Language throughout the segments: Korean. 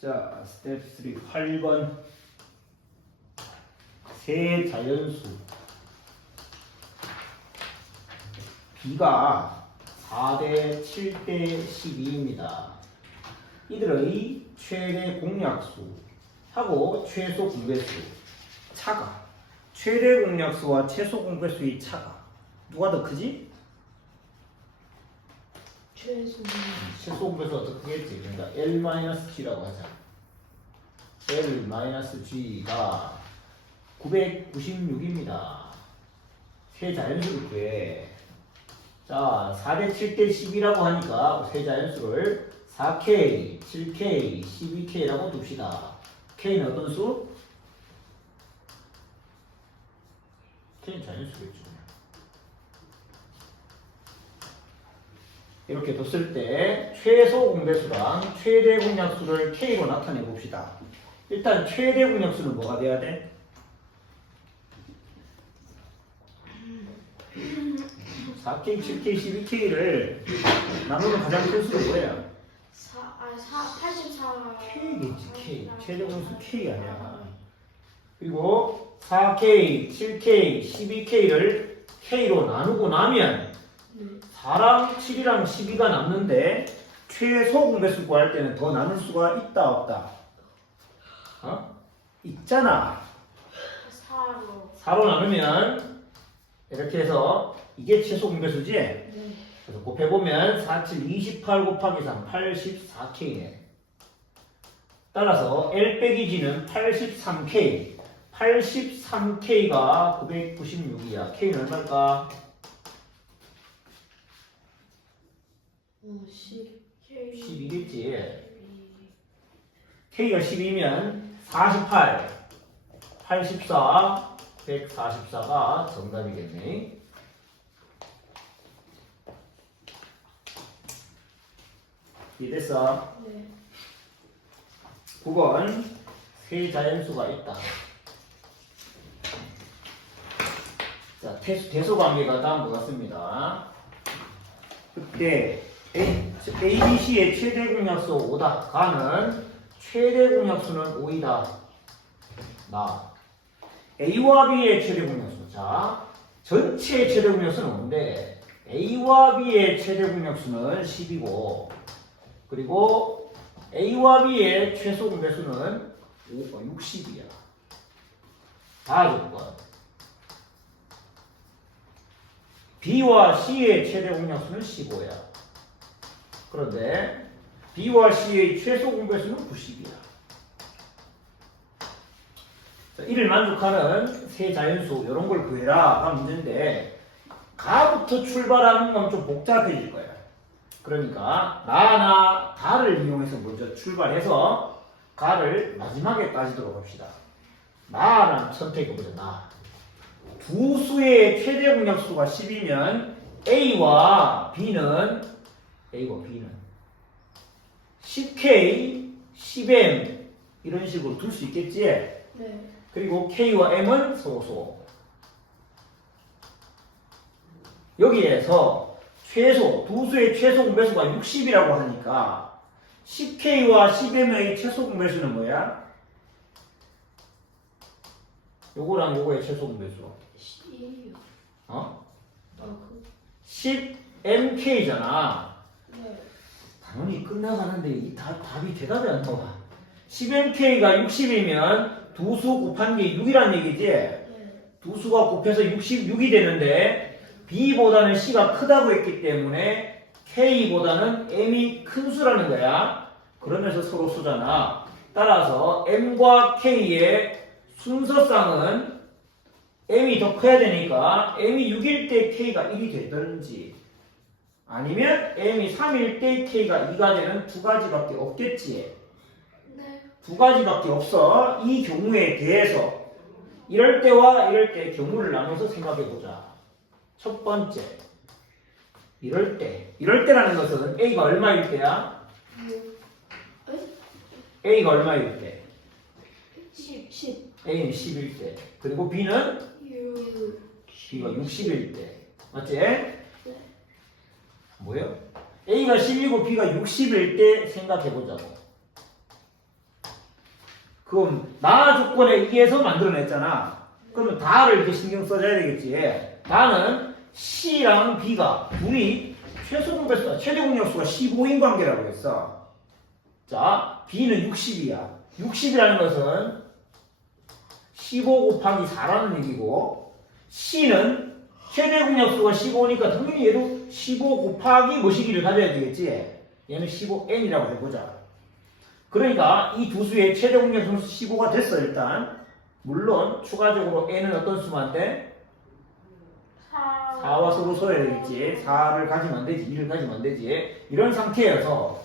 자, 스텝 3 8번 세 자연수 B가 4대 7대 12입니다. 이들의 최대 공약수하고 최소 공배수 차가 최대 공약수와 최소 공배수의 차가 누가 더 크지? 최소 공배수가 더 크겠지. 그러니까 L-G라고 하자. L-G가 996입니다. 세 자연수를 구해. 자, 4대 7대 10이라고 하니까 세 자연수를 4K, 7K, 12K라고 둡시다. K는 어떤 수? K는 자연수겠죠. 이렇게 뒀을 때 최소 공배수랑 최대 공약수를 K로 나타내 봅시다. 일단 최대 공약수는 뭐가 돼야 돼? 4K, 7K, 12K를 나누는 가장 큰 수는 뭐예요? 84. K겠지, K. 최대 공약수 K 아니야. 그리고 4K, 7K, 12K를 K로 나누고 나면 4랑 7이랑 12가 남는데 최소 공배수 구할 때는 더 나눌 수가 있다 없다? 있잖아. 4로 나누면 이렇게 해서 이게 최소 공배수지? 네. 그래서 곱해보면 4, 7, 28 곱하기 3, 84K네. 따라서 L 빼기 G는 83K. 83K가 996이야. K는 얼마일까? 12겠지. K가 12면 48, 84, 144가 정답이겠네. 이해됐어? 네. 9번 세 자연수가 있다. 자, 대소관계가 다음과 같습니다. 그때 ABC의 최대 공약수 5다. 가는 최대 공약수는 5이다. 나. A와 B의 최대 공약수. 자, 전체의 최대 공약수는 5인데 A와 B의 최대 공약수는 10이고 그리고 A와 B의 최소 공배수는 60이야. 다 조건. B와 C의 최대 공약수는 15야. 그런데 B와 C의 최소 공배수는 90이야. 자, 이를 만족하는 세 자연수 이런 걸 구해라가 문제인데 가부터 출발하는 건 좀 복잡해질 거야. 그러니까 나나 다를 이용해서 먼저 출발해서 가를 마지막에 따지도록 합시다. 나랑 선택해보자. 나. 두 수의 최대 공약수가 10이면 A와 B는 10K, 10M 이런 식으로 둘 수 있겠지? 네. 그리고 K와 M은 소소. 여기에서 최소, 두 수의 최소 공배수가 60이라고 하니까 10K와 10M의 최소 공배수는 뭐야? 요거랑 요거의 최소 공배수. 12요. 10MK잖아. 네. 당연히 끝나가는데 이 답이 대답이 안 나와. 10MK가 60이면 두 수 곱한 게 6이란 얘기지? 네. 두 수가 곱해서 66이 되는데 B보다는 C가 크다고 했기 때문에 K보다는 M이 큰 수라는 거야. 그러면서 서로 수잖아. 따라서 M과 K의 순서상은 M이 더 커야 되니까 M이 6일 때 K가 1이 되든지 아니면 M이 3일 때 K가 2가 되는 두 가지밖에 없겠지. 네. 두 가지밖에 없어. 이 경우에 대해서 이럴 때와 이럴 때의 경우를 나눠서 생각해보자. 첫 번째, 이럴 때라는 것은 A가 얼마일 때야? A가 얼마일 때? 10. A는 10일 때. 그리고 B는 6. B가 60일 때. 맞지? 네. 뭐예요? A가 10이고 B가 60일 때 생각해보자고. 그럼 나 조건에 의해서 만들어냈잖아. 그러면 다를 이렇게 신경 써줘야 되겠지. 다는 C랑 B가 둘이 최소 공배수가 최대 공약수가 15인 관계라고 했어. 자, B는 60이야. 60이라는 것은 15 곱하기 4라는 얘기고, C는 최대 공약수가 15니까 당연히 얘도 15 곱하기 뭐시기를 가져야 되겠지. 얘는 15n이라고 해보자. 그러니까 이 두 수의 최대 공약수는 15가 됐어. 일단 물론 추가적으로 n은 어떤 수만 돼? 4와 서로 써야 되겠지. 4를 가지면 안 되지. 2를 가지면 안 되지. 이런 상태여서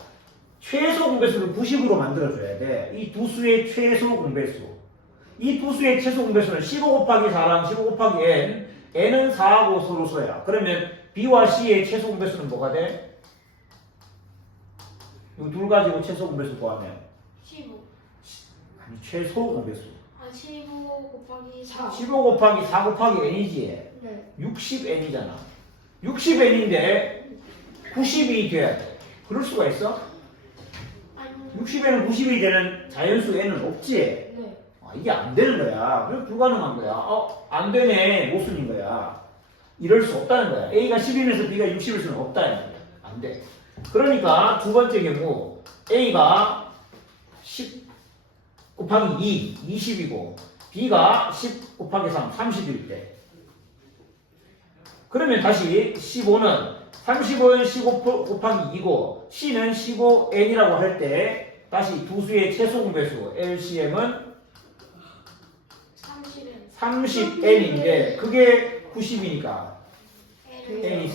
최소 공배수를 90으로 만들어줘야 돼. 이 두 수의 최소 공배수. 이 두 수의 최소 공배수는 15 곱하기 4랑 15 곱하기 n. n은 4하고 서로 써야. 그러면 b와 c의 최소 공배수는 뭐가 돼? 이 둘 가지고 최소 공배수 구하면 15. 아니 최소 공배수. 15 곱하기 4. 15 곱하기 4 곱하기 n이지. 네. 60n이잖아. 60n인데 90이 돼야 돼. 그럴 수가 있어? 아니. 60에는 90이 되는 자연수 n은 없지. 네. 이게 안 되는 거야. 그래서 불가능한 거야. 안 되네. 모순인 거야. 이럴 수 없다는 거야. A가 10이면서 B가 60일 수는 없다는 거야. 안 돼. 그러니까 두 번째 경우 A가 10 곱하기 2, 20이고 B가 10 곱하기 3, 30일 때. 그러면 다시 15는 35는 15 곱하기 2고 C는 15n이라고 할 때 다시 두 수의 최소 공배수 LCM은 30n인데 그게 90이니까 n이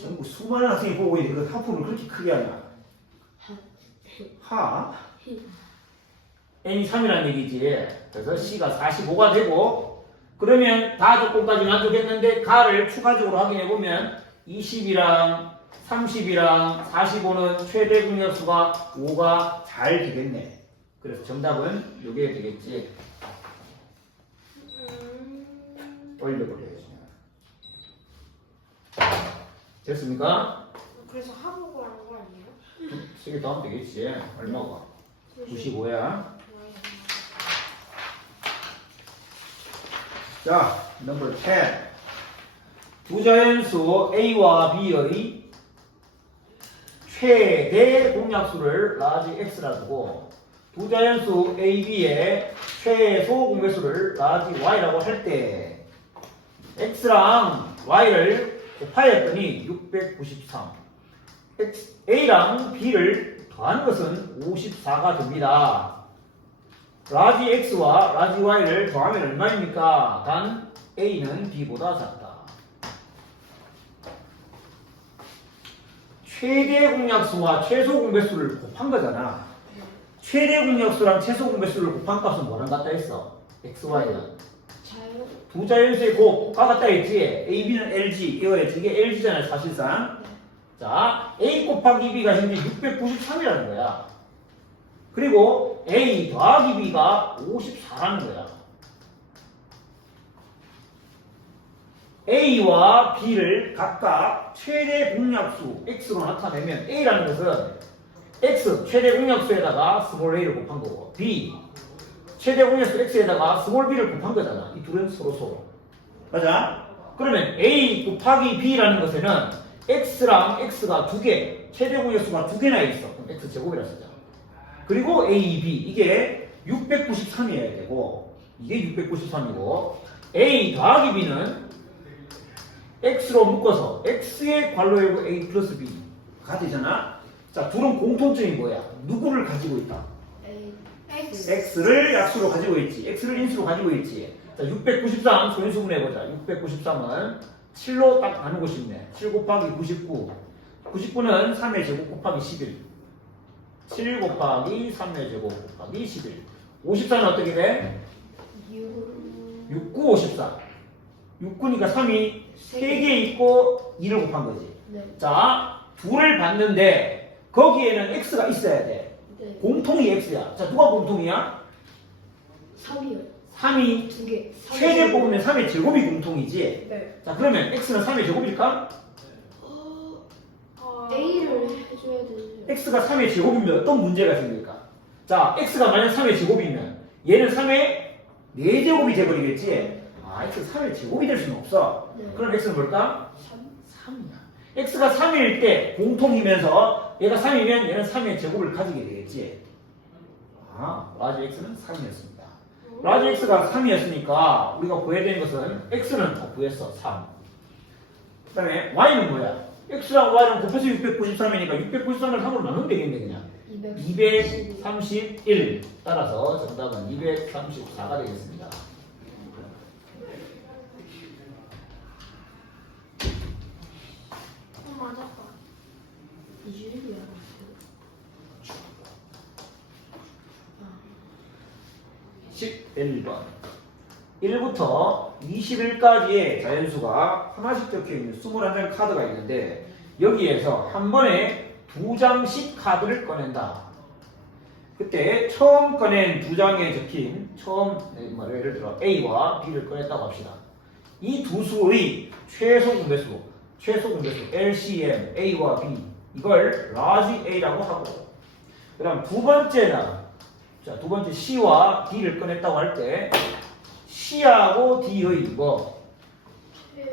전부 수많은 학생이 보고 있는데 그 하프를 그렇게 크게 하냐? 하? n이 3이라는 얘기지. 그래서 C가 45가 되고 그러면 다 조건까지 만족했는데 가를 추가적으로 확인해보면 20이랑 30이랑 45는 최대 공약수가 5가 잘 되겠네. 그래서 정답은 요게 되겠지. 올려버려야지. 됐습니까? 그래서 하보고 하는 거 아니에요? 3개 더 하면 되겠지. 얼마가? 95야. 자, 넘버 10. 두 자연수 A와 B의 최대 공약수를 라지 X라 두고 두 자연수 A, B의 최소 공배수를 라지 Y라고 할 때 X랑 Y를 곱하였더니 693 A랑 B를 더하는 것은 54가 됩니다. 라지 X와 라지 Y를 더하면 얼마입니까? 단 A는 B보다 작다. 최대 공약수와 최소 공배수를 곱한 거잖아. 최대 공약수랑 최소 공배수를 곱한 값은 뭐랑 같다 했어? X, Y는 자유. 두 자연수의 곱과 같다 했지. A, B는 LG 이거였지. 이게 LG잖아요 사실상. 자, A 곱하기 B가 현재 693이라는 거야. 그리고 A 더하기 B가 54라는 거야. A와 B를 각각 최대 공약수 X로 나타내면 A라는 것은 X 최대 공약수에다가 스몰 a를 곱한 거고 B 최대 공약수 X에다가 스몰 b를 곱한 거잖아. 이 둘은 서로. 맞아? 그러면 A 곱하기 B라는 것에는 X랑 X가 두 개, 최대 공약수가 두 개나 있어. 그럼 X 제곱이라 쓰자. 그리고 A, B 이게 693이어야 되고 이게 693이고 A 더하기 B는 X로 묶어서 X의 괄호열고 A 플러스 B가 되잖아. 자, 둘은 공통점이 뭐야? 누구를 가지고 있다? X를 약수로 가지고 있지. X를 인수로 가지고 있지. 자, 693 소인수분해보자. 693은 7로 딱 나누고 싶네. 7 곱하기 99. 99는 3의 제곱 곱하기 11. 7 곱하기 3의 제곱 곱하기 11. 54는 어떻게 돼? 69, 54. 69니까 3이 3개 있고 2를 곱한 거지. 네. 자, 둘을 봤는데 거기에는 X가 있어야 돼. 네. 공통이 X야. 자, 누가 공통이야? 3이요. 3이 두 개. 최대 뽑으면 3의 제곱이 공통이지. 네. 자, 그러면 X는 3의 제곱일까? A를 해줘야 되죠. X가 3의 제곱이면 어떤 문제가 생길까? 자, x가 만약 3의 제곱이면 얘는 3의 4제곱이 돼버리겠지? 아, x 3의 제곱이 될 수는 없어. 네. 그럼 x는 뭘까? 3. 3이야. x가 3일 때 공통이면서 얘가 3이면 얘는 3의 제곱을 가지게 되겠지? 아, 라지 x는 3이었습니다. 라지 x가 3이었으니까 우리가 구해야 되는 것은 x는 더 구했어. 3. 그 다음에 y는 뭐야? x랑 y랑 곱해서 693이니까 693을 3으로 나누면 되겠네 그냥. 231. 따라서 정답은 234가 되겠습니다. 맞았다. 이주일이야. 11번 1부터 21까지의 자연수가 하나씩 적혀있는 21장 카드가 있는데 여기에서 한 번에 2장씩 카드를 꺼낸다. 그때 처음 꺼낸 2장에 적힌 예를 들어 A와 B를 꺼냈다고 합시다. 이 두 수의 최소 공배수 LCM A와 B 이걸 large A라고 하고 그 다음 두 번째 C와 D를 꺼냈다고 할 때 C하고 D의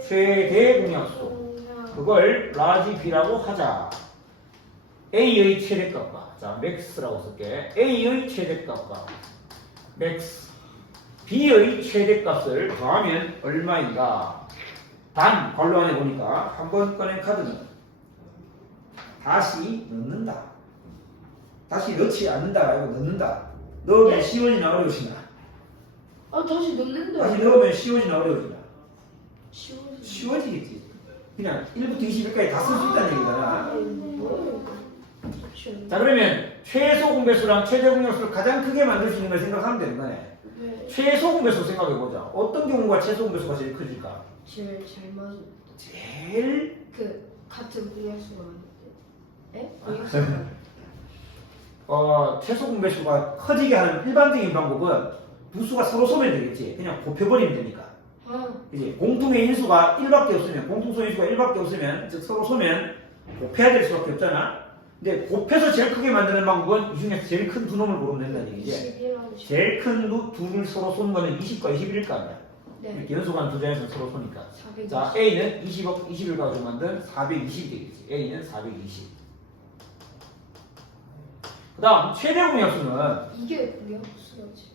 최대 공약수 그걸 large B라고 하자. A의 최대값과 자 max라고 쓸게. A의 최대값과 max B의 최대값을 더하면 얼마인가? 단 괄호 안에 보니까 한 번 꺼낸 카드는 다시 넣는다. 다시 넣지 않는다. 이거 넣는다. 넣으면 쉬워지나 어려워지나? 다시 넣는다. 다시 넣으면 쉬워지나 어려워지나? 쉬워지. 쉬워지겠지. 그냥 1부터 20일까지 다 쓸 수 있다는 얘기잖아. 자 그러면 최소 공배수랑 최대 공약수를 가장 크게 만들 수 있는 걸 생각하면 되는 거네. 네. 최소 공배수 생각해보자. 어떤 경우가 최소 공배수가 제일 커질까? 제일 잘 맞은. 제일 같은 공약수가 아닌데. 에? 최소 공배수가 커지게 하는 일반적인 방법은 두 수가 서로 쏘면 되겠지. 그냥 곱해버리면 되니까. 이제 공통의 인수가 1밖에 없으면 공통소 인수가 1밖에 없으면 즉 서로 쏘면 곱해야 될 수밖에 없잖아. 근데 곱해서 제일 크게 만드는 방법은 이 중에서 제일 큰 두 놈을 고르면 된다는 얘기지. 제일 큰 둘을 서로 쏘는 거는 20과 21일 거 아니야. 네. 이렇게 연속한 두 자에서 서로 쏘니까. 420. 자, A는 20을 가지고 만든 420이 되겠지. A는 420. 그 다음, 최대 공약수는 이게 공약수가 제일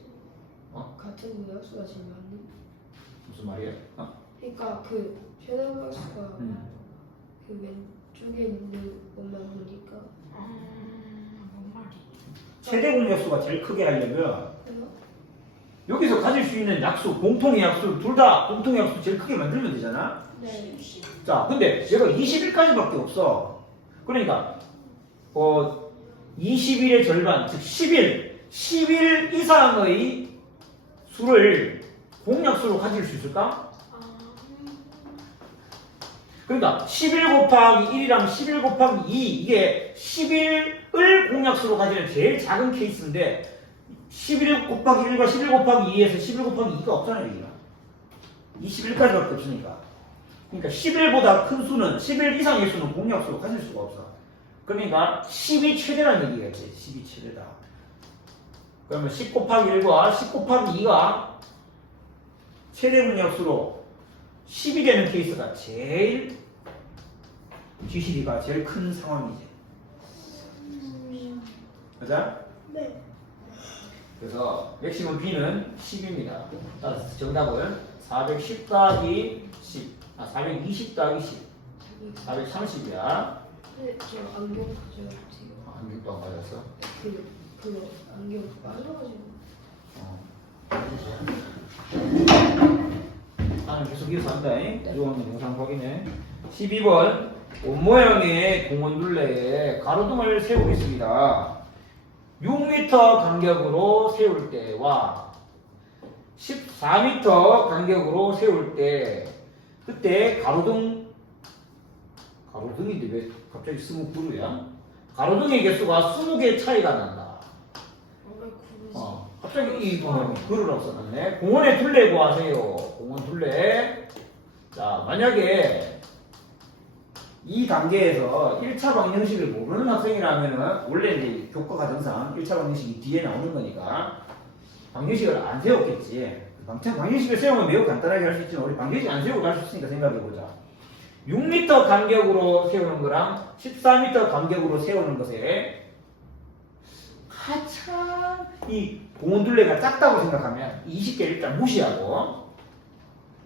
어? 같은 공약수가 제일 많네. 무슨 말이에요? 그러니까 최대 공약수가 음. 왼쪽에 있는 것만 보니까. 뭔 말이지? 최대 공약수가 제일 크게 하려면 그래요? 여기서 가질 수 있는 약수, 공통의 약수, 둘 다 공통의 약수 제일 크게 만들면 되잖아? 네. 자, 근데 얘가 21까지밖에 없어. 그러니까, 21의 절반, 즉 10일 이상의 수를 공약수로 가질 수 있을까? 그러니까 11 곱하기 1이랑 11 곱하기 2 이게 11을 공약수로 가지는 제일 작은 케이스인데 11 곱하기 1과 11 곱하기 2에서 11 곱하기 2가 없잖아요. 여기가 21까지밖에 없으니까. 그러니까 11보다 큰 수는 11 이상의 수는 공약수로 가질 수가 없어. 그러니까 10이 최대라는 얘기겠지. 10이 최대다. 그러면 10 곱하기 1과 10 곱하기 2가 최대 공약수로 10이 되는 케이스가 제일 G12가 제일 큰 상황이지. 맞아? 네. 그래서 맥시멈 B는 10입니다. 따라서 정답은 410 더하기 10, 420 더하기 10, 430이야. 네, 저 안경 가져왔어요. 안경도 안 맞았어? 그 안경 빠져가지고. 나는 계속 이어서 한다. 나중에 영상 확인해. 12번 옷 모양의 공원 둘레에 가로등을 세우고 있습니다. 6m 간격으로 세울 때와 14m 간격으로 세울 때 그때 가로등인데 왜 갑자기 29루야? 가로등의 개수가 20개 차이가 난다. 갑자기 이 공원 글을 써놨네. 공원의 둘레 구하세요. 공원 둘레. 자, 만약에 이 단계에서 1차 방정식을 모르는 학생이라면은 원래 이제 교과 과정상 1차 방정식이 뒤에 나오는 거니까 방정식을 안 세웠겠지. 방정식을 세우면 매우 간단하게 할 수 있지만 우리 방정식 안 세우고 할 수 있으니까 생각해보자. 6m 간격으로 세우는 거랑 14m 간격으로 세우는 것에 가장 이 공원둘레가 작다고 생각하면 20개 일단 무시하고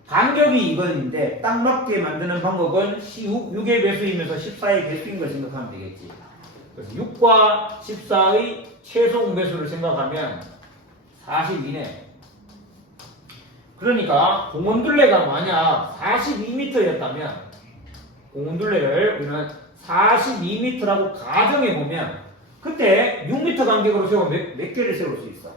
간격이 이건인데 딱 맞게 만드는 방법은 6의 배수이면서 14의 배수인 걸 생각하면 되겠지. 그래서 6과 14의 최소 공배수를 생각하면 42네. 그러니까 공원둘레가 만약 42m였다면 공원둘레를 우리는 42m라고 가정해보면 그때 6m 간격으로 세우면 몇 개를 세울 수 있어?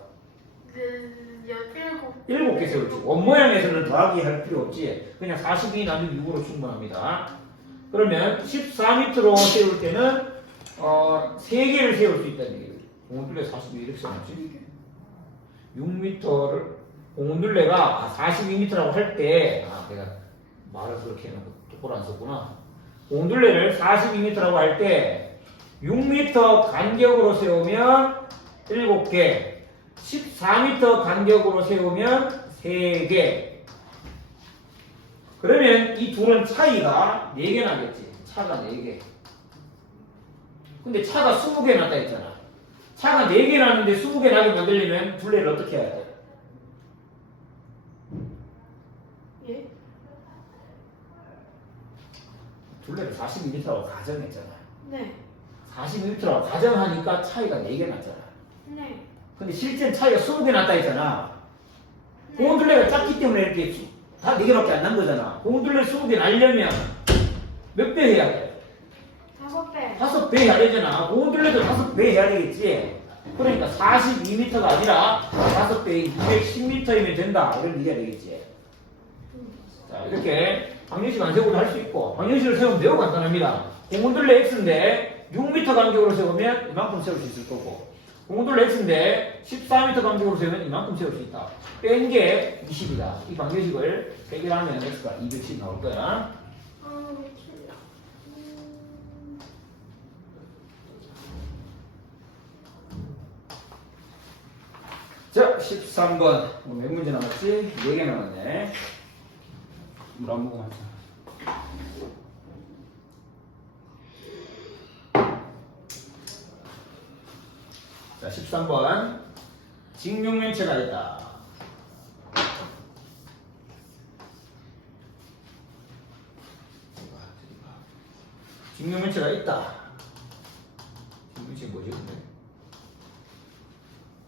7개 세우지. 원모양에서는 더하기 할 필요 없지. 그냥 42 나누기 6으로 충분합니다. 그러면 14m로 세울 때는 3개를 세울 수 있다는 얘기예요. 공원둘레 42 이렇게 써놨지. 6m를 공원둘레가 42m라고 할 때 내가 말을 그렇게 해놓고 똑바로 안 썼구나. 공원둘레를 42m라고 할 때 6m 간격으로 세우면 7개 14m 간격으로 세우면 3개. 그러면 이 둘은 차이가 4개 나겠지. 차가 4개. 근데 차가 20개 났다 했잖아. 차가 4개 나는데 20개 나게 만들려면 둘레를 어떻게 해야 돼? 예? 둘레를 42m라고 가정했잖아. 네. 42m라고 가정하니까 차이가 4개 났잖아. 네. 근데 실제는 차이가 20개 났다 했잖아. 공원둘레가 작기 때문에 이렇게 다 4개밖에 안 난 거잖아. 공원둘레 20개 날려면 몇 배 해야 돼? 5배. 5배 해야 되잖아. 공원둘레도 5배 해야 되겠지. 그러니까 42m가 아니라 5배인 210m이면 된다. 이런 얘기가 되겠지. 자, 이렇게 방정식 안 세우고도 할 수 있고, 방정식을 세우면 매우 간단합니다. 공원둘레 x인데 6m 간격으로 세우면 이만큼 세울 수 있을 거고, 공원둘레 x인데 14m 간격으로 세우면 이만큼 세울 수 있다. 뺀 게 20이다. 이 방정식을 해결하면 x가 210 나올 거야. 자, 13번. 몇 문제 남았지? 4개 남았네. 물 한 모금 하자. 자, 13번. 직육면체가 있다. 직육면체가 있다. 직육면체 뭐지, 근데?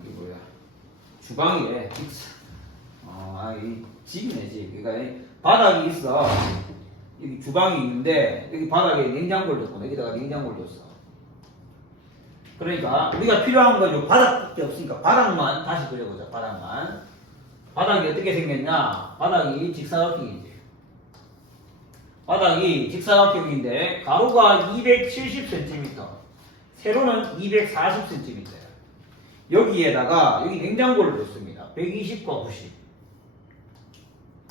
이게 뭐야? 주방이래. 이 집이네, 집. 그러니까 이 바닥이 있어. 여기 주방이 있는데 여기 바닥에 냉장고를 뒀고 여기다가 냉장고를 뒀어. 그러니까 우리가 필요한 건 요 바닥밖에 없으니까 바닥만 다시 그려보자. 바닥만. 바닥이 어떻게 생겼냐? 바닥이 직사각형이지. 바닥이 직사각형인데 가로가 270cm, 세로는 240cm야. 여기에다가 여기 냉장고를 뒀습니다. 120과 90.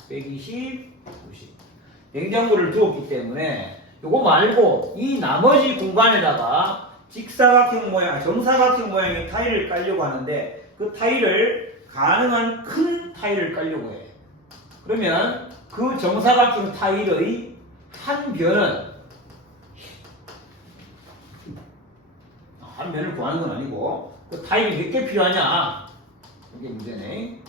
120, 90. 냉장고를 두었기 때문에 요거 말고 이 나머지 공간에다가 직사각형 모양, 정사각형 모양의 타일을 깔려고 하는데 그 타일을 가능한 큰 타일을 깔려고 해. 그러면 그 정사각형 타일의 한 변은 한 변을 구하는 건 아니고 그 타일이 몇 개 필요하냐? 이게 문제네.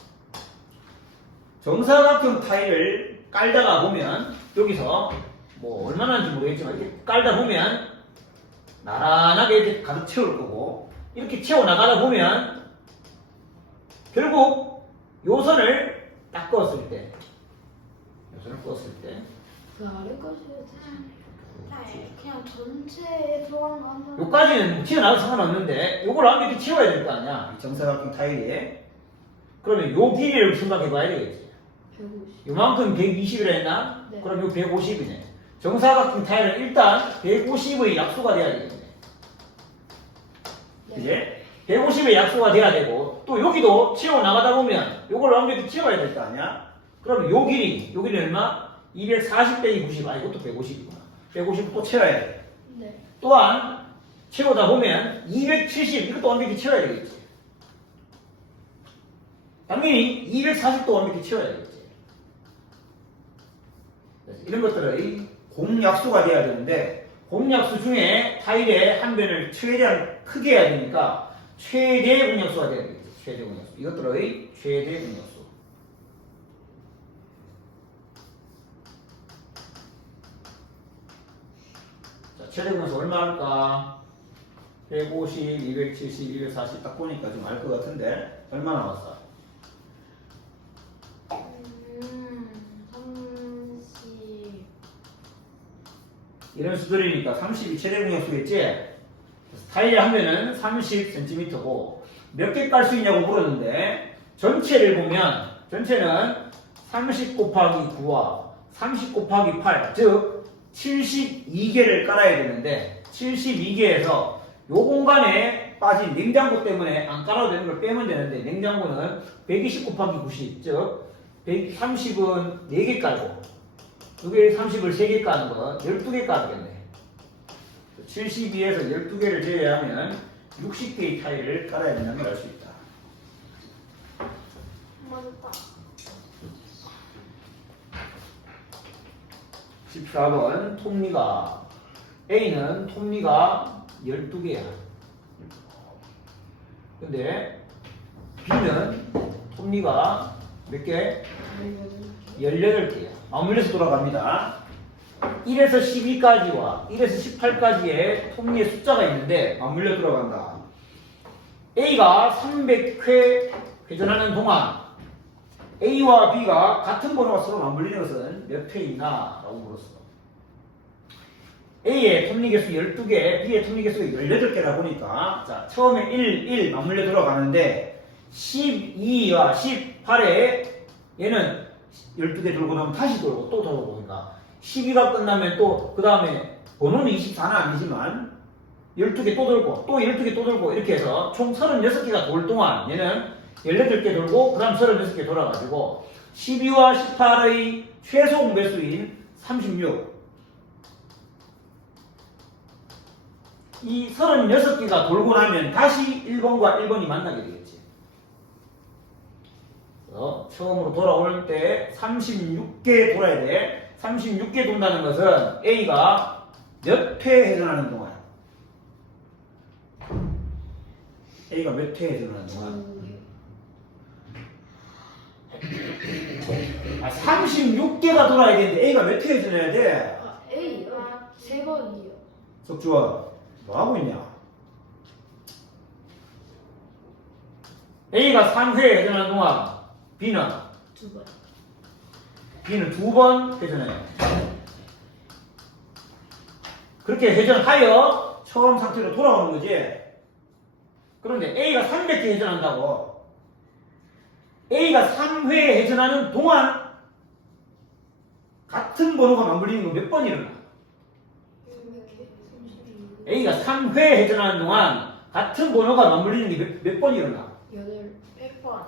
정사각형 타일을 깔다가 보면 여기서 뭐 얼마나 하는지 모르겠지만 이렇게 깔다 보면 나란하게 이렇게 가득 채울 거고 이렇게 채워 나가다 보면 결국 요선을 딱 그었을 때 그 아래까지 해야 되지. 그냥 전체에 들어가는 요까지는 튀어나와도 상관없는데 요걸 안 이렇게 채워야 될 거 아니야. 이 정사각형 타일에. 그러면 요 길이를 생각해 봐야 되겠지. 150. 요만큼 120이라 했나? 네. 그럼 요 150이네. 정사각형 타일은 일단 150의 약수가 돼야 되겠네. 이제 150의 약수가 돼야 되고 또 여기도 채워 나가다 보면 요걸 완벽히 채워야 될 거 아니야? 그럼 요 길이 얼마? 240 빼기 90. 아 이것도 150이구나. 150 또 채워야 돼. 네. 또한 채우다 보면 270 이것도 완벽히 채워야 되겠지. 당연히 240도 완벽히 채워야 되겠지. 그래서 이런 것들의 공약수가 돼야 되는데 공약수 중에 타일의 한 변을 최대한 크게 해야 되니까 최대 공약수가 돼야 되겠지. 최대 공약수. 이것들의 최대 공약수. 자, 최대 공약수 얼마 할까? 150, 270, 240 딱 보니까 좀 알 것 같은데 얼마 나왔어? 30. 이런 수들이니까 30이 최대 공약수겠지? 타일의 한 변은 30cm고 몇 개 깔 수 있냐고 물었는데 전체를 보면 전체는 30 곱하기 9와 30 곱하기 8, 즉 72개를 깔아야 되는데 72개에서 요 공간에 빠진 냉장고 때문에 안 깔아도 되는 걸 빼면 되는데 냉장고는 120 곱하기 90, 즉 130은 4개 깔고 여기 30을 3개 까는 거 12개 까겠네. 72에서 12개를 제외하면 60개의 타일을 깔아야 된다는 걸 알 수 있다. 맞았다. 14번 톱니가 A는 톱니가 12개야. 근데 B는 톱니가 몇 개? 18개야. 맞물려서 돌아갑니다. 1에서 12까지와 1에서 18까지의 톱니의 숫자가 있는데 맞물려 돌아간다. A가 300회 회전하는 동안 A와 B가 같은 번호가 서로 맞물리는 것은 몇 회이나? 라고 물었어. A의 톱니 개수 12개, B의 톱니 개수가 18개라 보니까 자 처음에 1 맞물려 돌아가는데 12와 18에 얘는 12개 돌고 나면 다시 돌고 또 돌고 보니까 12가 끝나면 또 그 다음에 번호는 24는 아니지만 12개 또 돌고 또 12개 또 돌고 이렇게 해서 총 36개가 돌 동안 얘는 18개 돌고 그 다음 36개 돌아가지고 12와 18의 최소 공배수인 36 이 36개가 돌고 나면 다시 1번과 1번이 만나게 되겠지. 그래서 처음으로 돌아올 때 36개 돌아야 돼. 36개 돈다는 것은 A가 몇 회 회전하는 동안? A가 몇 회 회전하는 동안? 36개가 돌아야 되는데 A가 몇 회 회전해야 돼? A 3번이요. 석주아, 뭐 하고 있냐? A가 3회 회전하는 동안 B는 2번. B는 2번 회전해요. 그렇게 회전하여 처음 상태로 돌아오는 거지. 그런데 A가 300개 회전한다고. A가 3회 회전하는 동안 같은 번호가 맞물리는 건 몇 번 일어나? A가 3회 회전하는 동안 같은 번호가 맞물리는 게 몇 번 일어나? 100번.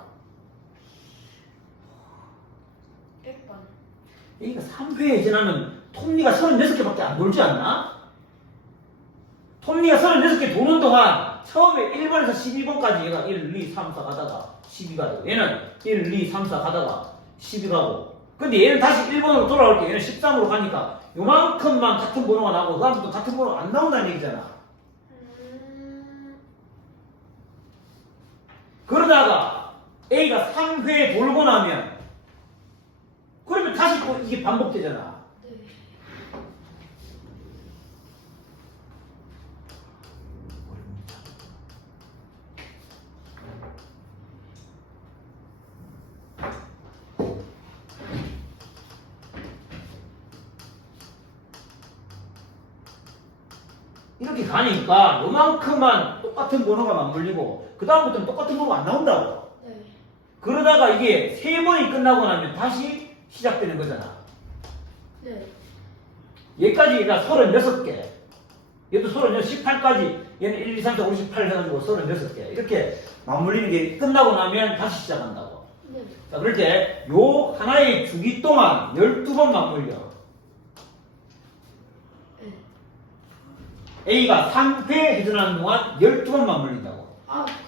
100번. A가 3회 회전하면 톱니가 36개밖에 안 돌지 않나? 톱니가 36개 도는 동안 처음에 1번에서 12번까지 얘가 1, 2, 3, 4 가다가 12 가고 얘는 1, 2, 3, 4 가다가 12 가고 근데 얘는 다시 1번으로 돌아올 때 얘는 13으로 가니까 요만큼만 같은 번호가 나오고 그 다음부터 같은 번호가 안 나온다는 얘기잖아. 그러다가 A가 3회 돌고 나면 그러면 다시 또 이게 반복되잖아. 네. 이렇게 가니까 요만큼만 똑같은 번호가 맞물리고 그 다음부터는 똑같은 번호가 안 나온다고. 네. 그러다가 이게 세 번이 끝나고 나면 다시 시작되는 거잖아. 네. 얘까지 얘가 36개. 얘도 36, 18까지 얘는 1, 2, 3, 4, 5, 18 해가지고 36개. 이렇게 맞물리는 게 끝나고 나면 다시 시작한다고. 네. 자, 그럴 때 요 하나의 주기 동안 12번 맞물려. 네. A가 3회 회전하는 동안 12번 맞물린다고.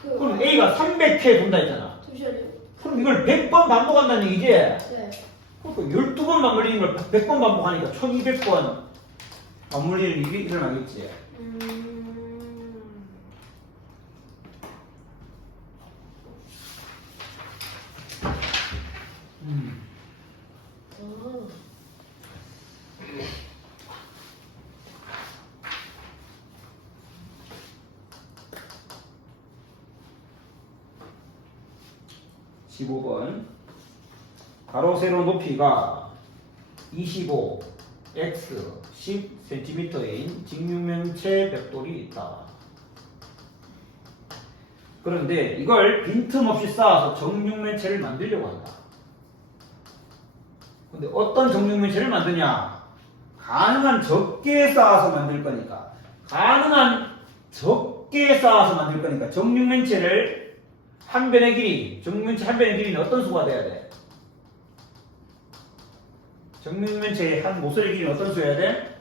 그럼 A가 300회 돈다 했잖아. 잠시만요. 그럼 이걸 100번 반복한다는 얘기지? 네. 그러니까 12번 맞물리는 걸 100번 반복하니까 1200번 맞물리는 일이 일어나겠지. 어. 15번 가로 세로 높이가 25 x 10cm인 직육면체 벽돌이 있다. 그런데 이걸 빈틈없이 쌓아서 정육면체를 만들려고 한다. 근데 어떤 정육면체를 만드냐? 가능한 적게 쌓아서 만들 거니까 가능한 적게 쌓아서 만들 거니까 정육면체를 한 변의 길이, 정육면체 한 변의 길이는 어떤 수가 돼야 돼? 정육면체의 한 모서리 길이는 어떤 수여야 돼?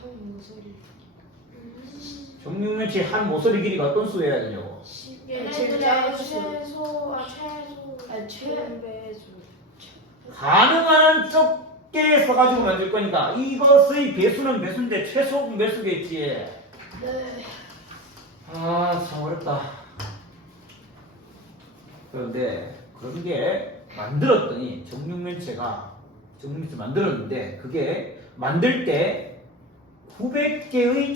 한 모서리. 정육면체의 한 모서리 길이가 어떤 수여야 되냐고? 얘네들의 최배수. 가능한 적게 써가지고 만들 거니까 이것의 배수는 배수인데 최소는 몇 수겠지? 네. 아, 참 어렵다. 그런데 그런 게 만들었더니 정육면체 만들었는데 그게 만들 때 900개의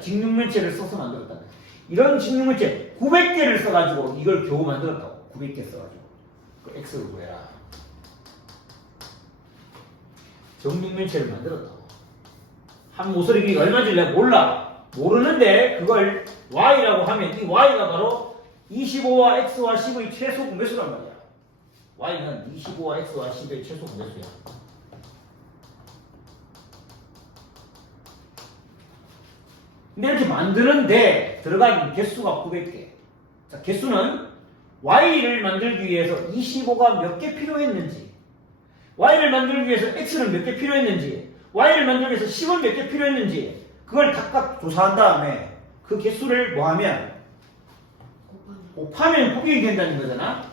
직육면체를 써서 만들었다. 이런 직육면체 900개를 써가지고 이걸 겨우 만들었다고. 900개 써가지고 그 X를 구해라. 정육면체를 만들었다고. 한 모서리 길이가 얼마인지 내가 몰라. 모르는데 그걸 Y라고 하면 이 Y가 바로 25와 X와 10의 최소 공배수란 말이야. Y는 25와 X와 10의 최소 공배수야. 근데 이렇게 만드는데 들어간 개수가 900개. 자, 개수는 Y를 만들기 위해서 25가 몇 개 필요했는지, Y를 만들기 위해서 X는 몇 개 필요했는지, Y를 만들기 위해서 10은 몇 개 필요했는지 그걸 각각 조사한 다음에 그 개수를 뭐 하면 곱하면 900이 된다는 거잖아.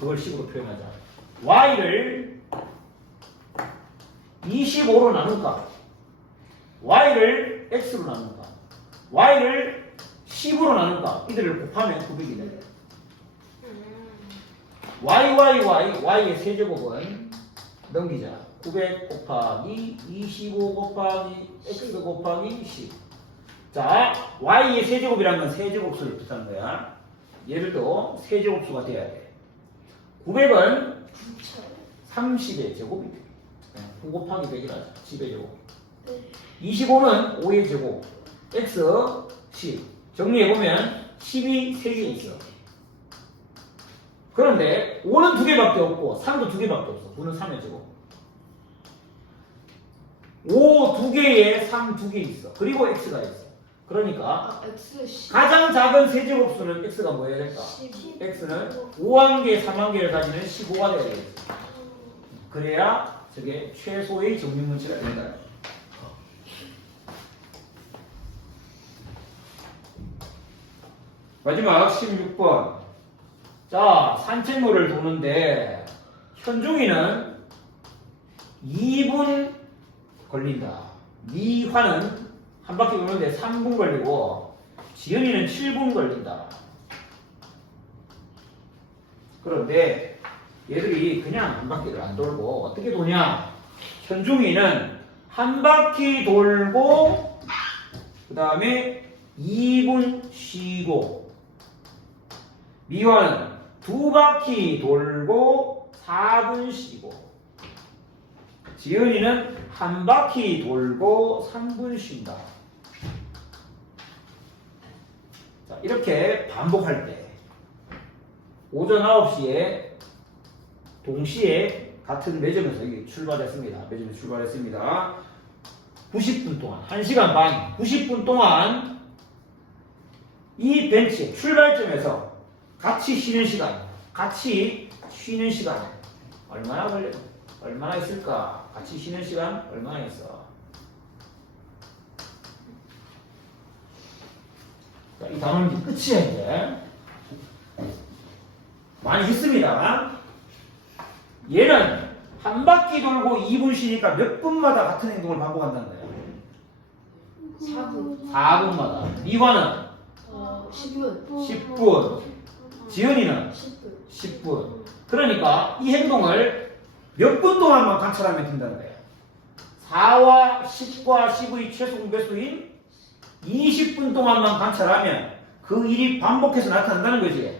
그걸 식으로 표현하자. Y를 25로 나눌까? Y를 X로 나눌까? Y를 10으로 나눌까? 이들을 곱하면 900이 돼. Y의 세제곱은 넘기자. 900 곱하기 25 곱하기 X 곱하기 10. 자, Y의 세제곱이라는 건 세제곱수를 뜻하는 거야. 얘를 또 세제곱수가 돼야 돼. 900은 30의 제곱이 돼. 9 곱하기 100이라 10의 제곱. 25는 5의 제곱. X 10. 정리해보면 10이 3개 있어. 그런데 5는 2개밖에 없고 3도 2개밖에 없어. 9는 3의 제곱. 5 2개에 3 2개 있어. 그리고 X가 있어. 그러니까 가장 작은 세제곱수는 X가 뭐 해야 될까? X는 5한개, 3한개를 가지는 15가 돼야 되겠어. 그래야 저게 최소의 정육면체가 된다. 마지막 16번. 자, 산책로를 도는데 현중이는 2분 걸린다. 미화는 한 바퀴 도는데 3분 걸리고 지은이는 7분 걸린다. 그런데 얘들이 그냥 한 바퀴를 안 돌고 어떻게 도냐? 현중이는 한 바퀴 돌고 그 다음에 2분 쉬고, 미화는 2바퀴 돌고 4분 쉬고, 지은이는 한 바퀴 돌고 3분 쉰다. 자, 이렇게 반복할 때 오전 9시에 동시에 같은 매점에서 출발했습니다. 매점에 출발했습니다. 90분 동안, 1시간 반, 90분 동안 이 벤치 출발점에서 같이 쉬는 시간 얼마나 걸려? 얼마나 있을까? 같이 쉬는 시간 얼마나 있어? 자, 이 단원이 끝이야, 이제. 많이 있습니다. 얘는 한 바퀴 돌고 2분 쉬니까 몇 분마다 같은 행동을 반복한다는 거예요. 4분. 4분마다. 미화는 10분. 10분. 지은이는 10분. 10분. 그러니까 이 행동을 몇 분 동안만 관찰하면 된다는 거예요. 4와 10과 10의 최소 공배수인 20분 동안만 관찰하면 그 일이 반복해서 나타난다는 거지.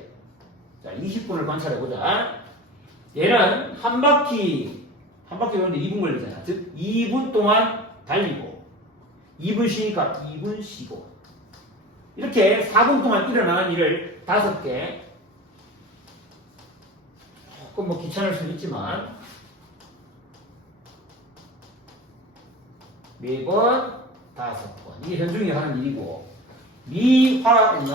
자, 20분을 관찰해보자. 얘는 한 바퀴 도는데 2분 걸리잖아. 즉, 2분 동안 달리고, 2분 쉬니까 2분 쉬고. 이렇게 4분 동안 일어나는 일을 5개. 조금 뭐 귀찮을 수는 있지만, 매번 5번. 이게 현중이 하는 일이고, 미화는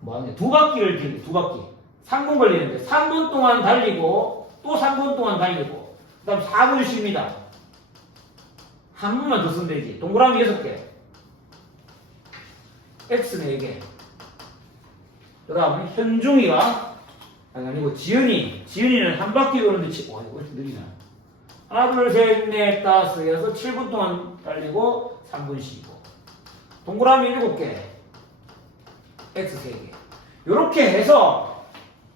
뭐, 2바퀴를 들고, 2바퀴. 3분 걸리는데, 3분 동안 달리고, 또 3분 동안 달리고, 그 다음 4분 쉽니다. 한 번만 더 쓰면 되지. 동그라미 6개. X는 4개. 그 다음, 현중이가, 아니고, 지은이는 한 바퀴 도는데, 이거 왜 이렇게 느리나? 하나, 둘, 셋, 넷, 다섯, 여섯, 7분 동안 달리고, 3분 쉬고. 동그라미 7개. X 3개. 요렇게 해서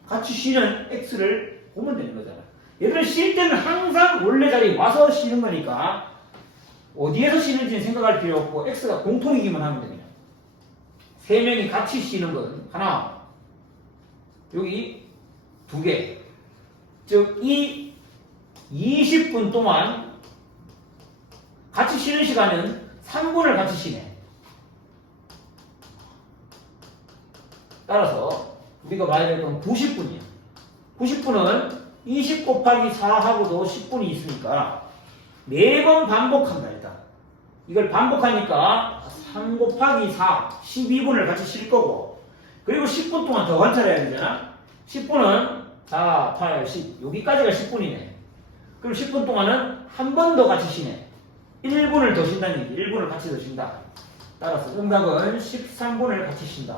같이 쉬는 X를 보면 되는 거잖아. 얘를 쉴 때는 항상 원래 자리에 와서 쉬는 거니까 어디에서 쉬는지는 생각할 필요 없고 X가 공통이기만 하면 됩니다. 3명이 같이 쉬는 건 하나, 여기 2개. 즉, 이 20분 동안 같이 쉬는 시간은 3분을 같이 쉬네. 따라서 우리가 봐야 될 건 90분이야. 90분은 20 곱하기 4하고도 10분이 있으니까 4번 반복한다 일단. 이걸 반복하니까 3 곱하기 4, 12분을 같이 쉴 거고 그리고 10분 동안 더 관찰해야 되잖아. 10분은 4, 8, 10 여기까지가 10분이네. 그럼 10분 동안은 한 번 더 같이 쉬네. 1분을 더 쉰다는 얘기. 1분을 같이 더 쉰다. 따라서 응답은 13분을 같이 쉰다.